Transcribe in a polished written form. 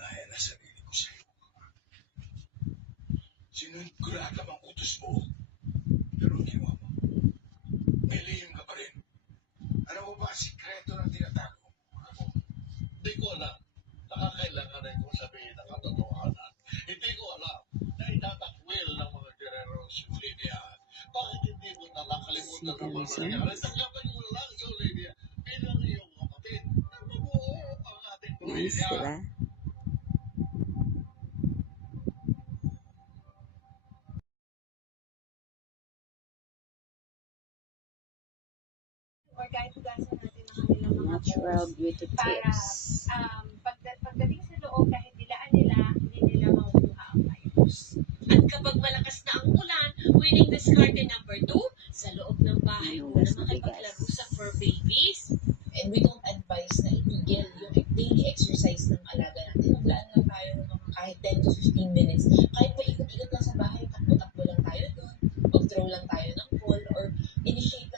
napatunayan na sarili ko sa'yo. Sinunod ko lahat ng mga utos mo. Pero ang ginawa mo, may lihim ka pa rin. Ano mo ba ang sikreto ng tinatago mo? Hindi ko alam. Nakakailangan rin kong sabihin ang katotohanan. Hindi ko alam na itatakwil ng mga gerero si Olivia. Bakit hindi mo na nakalimutan ang mga nangyari? Tanggapin mo na lang si Olivia bilang iyong kapatid na mabuo ang ating Nice, pamilya. diba? Or kahit hugasan natin ang kanilang mga Natural balls beauty para tips. pagdating sa loob, kahit dilaan nila, hindi nila makukuha ang virus. At kapag malakas na ang ulan, winning discarte number 2, sa loob ng bahay mo na makipaglaro sa fur babies. And we don't advise na itigil yung daily exercise ng alaga natin. Maglaan lang tayo ng mga kahit 10 to 15 minutes. Kahit paikot-ikot lang sa bahay, takbo-takbo lang tayo doon. Mag-throw lang tayo ng ball or initiate